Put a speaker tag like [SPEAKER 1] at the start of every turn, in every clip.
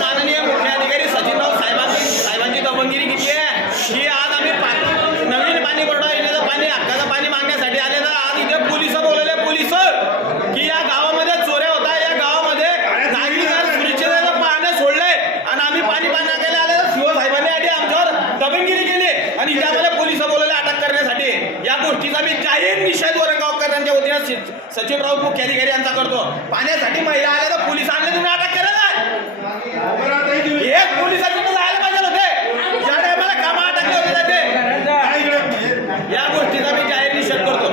[SPEAKER 1] माननीय मुख्याधिकारी सचिनराव साहेबांची साहेबांची दबंगिरी किती आहे? ही आज आम्ही नवीन पाणी पुरवठा पाणी हक्काचं पाणी मागण्यासाठी आले आज इथे पोलीस बोलवले पोलीस! की या गावामध्ये चोऱ्या होता या गावामध्ये नागरिकांना सुरक्षिततेचं पाहणे सोडलंय. आणि आम्ही पाणी पाणी आले तर शिव साहेबांनी आधी आमच्यावर दबंगिरी केली. आणि इथे आम्हाला पोलीस बोलवले अटक करण्यासाठी. या गोष्टीचा मी जाहीर निषेध वरंगावकरांच्या वतीनं सचिनराव मुख्याधिकारी यांचा करतो. पाण्यासाठी महिला आल्या तर पोलिसांना आणले तुम्ही अटक केलं काय हे पोलिसांनी तर जायला पाहिजे होते ज्या टायमाला कामं अटकले होते ते या गोष्टीचा मी जाहीर निषेध करतो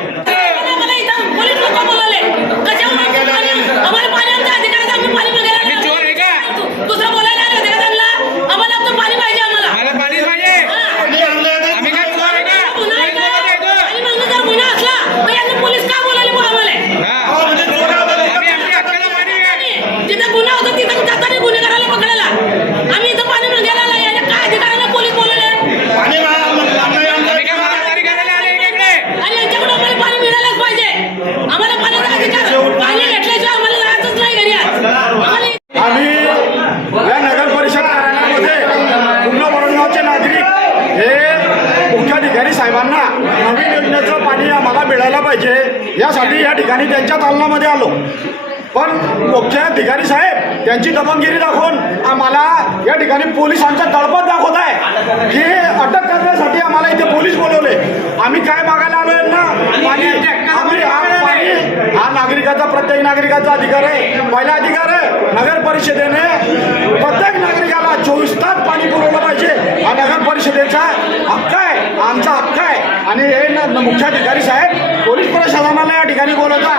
[SPEAKER 2] मला इथं पोलीस लोक बोलवले कशावर आमचं पाणी आम्हाला पाणी आमच्या अधिकारात आम्ही पाणी मागायला
[SPEAKER 3] मी चोर आहे का?
[SPEAKER 2] दु- दुसरं बोलायला आले होते का त्यांना आम्हाला आमचं पाणी पाहिजे आम्हाला
[SPEAKER 3] मला पाणी पाहिजे
[SPEAKER 2] हा.
[SPEAKER 3] आम्ही काय चोर आहे का
[SPEAKER 2] गुन्हा आहे
[SPEAKER 3] पोलीस बोलत आहे
[SPEAKER 2] का?
[SPEAKER 3] तो.
[SPEAKER 2] आणि मग जर गुन्हा असला तर यांनी पोलीस का बोलावले बुवा आम्हाला
[SPEAKER 3] हा. आम्ही आमच्या हक्काचं पाणी आहे.
[SPEAKER 2] आणि जिथं गुन्हा होता तिथं जाताना गुन्हेगाराला पकडायला आम्ही इथं पाणी मागायला आला याने काय अधिकाराने पोलीस बोलवले
[SPEAKER 3] आम्ही काय मारामारी करायला आले इकडे
[SPEAKER 2] आणि यांच्याकडे आम्हाला पाणी मिळायलाच पाहिजे आम्हाला पाण्याचा अधिकार पाणी घेतल्याशिवाय आम्हाला जायचंच नाही घरी आज. आम्हाला
[SPEAKER 4] आम्ही या नगर परिषद कार्यालयामध्ये पूर्ण वरणगावचे नागरिक हे मुख्याधिकारी साहेबांना नवीन योजनेचं पाणी आम्हाला मिळायला पाहिजे. यासाठी या ठिकाणी त्यांच्या दालनामध्ये आलो. पण मुख्याधिकारी साहेब त्यांची दबंगिरी दाखवून आम्हाला या ठिकाणी पोलिसांचा तळपत दाखवत आहे. हे अटक करण्यासाठी आम्हाला इथे पोलीस बोलवले. आम्ही काय मागायला आलो यांना? हा पाणी हा नागरिकाचा प्रत्येक नागरिकाचा अधिकार आहे. पहिला अधिकार आहे नगर परिषदेने प्रत्येक नागरिकाला चोवीस तास पाणी पुरवलं पाहिजे हा नगर परिषदेचा हक्क आहे आमचा हक्क आहे आणि हे न- मुख्याधिकारी साहेब पोलीस प्रशासनाला या ठिकाणी बोलवता.